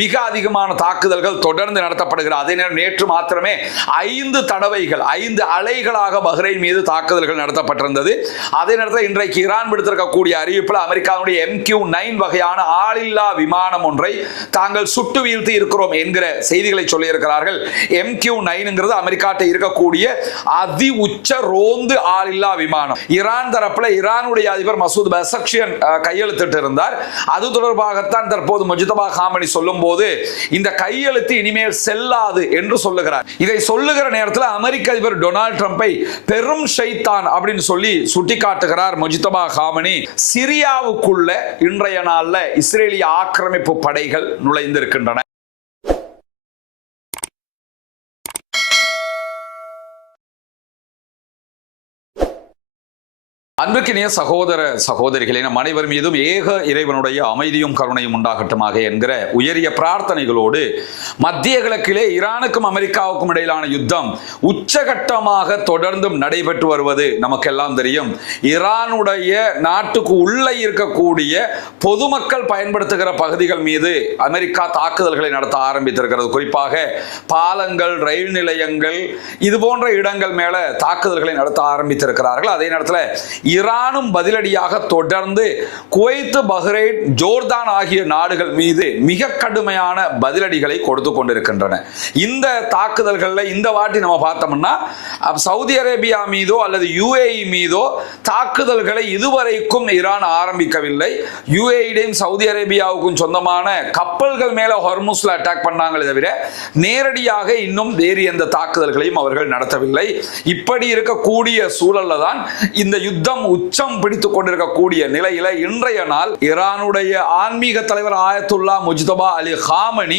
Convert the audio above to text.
மிக அதிகமான தாக்குதல்கள் தொடர்ந்து நடத்தப்படுகிறது. அதே நேரம் நேற்று மாத்திரமே 5 தடவைகள் 5 அலைகளாக பஹ்ரைன் மீது தாக்குதல்கள் நடத்தப்பட்டிருந்தது. அதே நேரத்தில் இன்றைக்கு ஈரான் விடுத்திருக்கக்கூடிய அறிவிப்பில் அமெரிக்காவுடைய MQ-9 வகையான ஆளில்லா விமானம் ஒன்றை தாங்கள் சுட்டு வீழ்த்தி இருக்கிறோம் என்கிற செய்திகளை சொல்லியிருக்கிறார்கள். MQ-9 அமெரிக்காட்ட இருக்கக்கூடிய அதி உச்ச ரோந்து ஆளில்லா விமானம். ஈரான் தரப்புல ஈரானுடைய அதிபர் மசூத் பெசக்ஷியன் கையெழுத்திட்டு இருந்தார். அது தொடர்பாகத்தான் தற்போது முஜ்தபா காமனி சொல்லும் போது இந்த கையெழுத்து இனிமேல் செல்லாது என்று சொல்லுகிறார். இதை சொல்லுகிற நேரத்தில் அமெரிக்க அதிபர் டொனால்ட் ட்ரம்பை பெரும் ஷைத்தான் அப்படின்னு சொல்லி சுட்டிக்காட்டுகிறார் முஜ்தபா காமனி. சிரியாவுக்குள்ள இன்றைய நாள்ல இஸ்ரேலிய ஆக்கிரமிப்பு படைகள் நுழைந்திருக்கின்றன. அன்புக்கினிய சகோதர சகோதரிகளே, நம் அனைவர் மீதும் ஏக இறைவனுடைய அமைதியும் கருணையும் உண்டாகட்டுமாக என்கிற உயரிய பிரார்த்தனைகளோடு மத்திய கிழக்கிலே ஈரானுக்கும் அமெரிக்காவுக்கும் இடையிலான யுத்தம் உச்சகட்டமாக தொடர்ந்தும் நடைபெற்று வருவது நமக்கெல்லாம் தெரியும். ஈரானுடைய நாட்டுக்கு உள்ளே இருக்கக்கூடிய பொதுமக்கள் பயன்படுத்துகிற பகுதிகள் மீது அமெரிக்கா தாக்குதல்களை நடத்த ஆரம்பித்திருக்கிறது. குறிப்பாக பாலங்கள், ரயில் நிலையங்கள், இது போன்ற இடங்கள் மேல தாக்குதல்களை நடத்த ஆரம்பித்திருக்கிறார்கள். அதே நேரத்தில் ஈரானும் பதிலடியாக தொடர்ந்து குவைத், பஹ்ரைன், ஜோர்தான் ஆகிய நாடுகள் மீது மிக கடுமையான பதிலடிகளை கொடுத்து கொண்டிருக்கின்றன. இந்த தாக்குதல்களில் இந்த வாட்டி நம்ம பார்த்தோம்னா சவுதி அரேபியா மீதோ அல்லது UAE மீதோ தாக்குதல்களை இதுவரைக்கும் ஈரான் ஆரம்பிக்கவில்லை. UAE சவுதி அரேபியாவுக்கும் சொந்தமான கப்பல்கள் மேல ஹொர்முஸ்ல அட்டாக் பண்ணாங்களே தவிர நேரடியாக இன்னும் வேறு எந்த தாக்குதல்களையும் அவர்கள் நடத்தவில்லை. இப்படி இருக்கக்கூடிய சூழல்ல தான் இந்த யுத்தம் உச்சம் பிடித்துக் கொண்டிருக்கக்கூடிய நிலையில இன்றைய நாள் ஈரானுடைய ஆன்மீக தலைவர் ஆயத்துல்லா முஜ்தபா அலி காமனி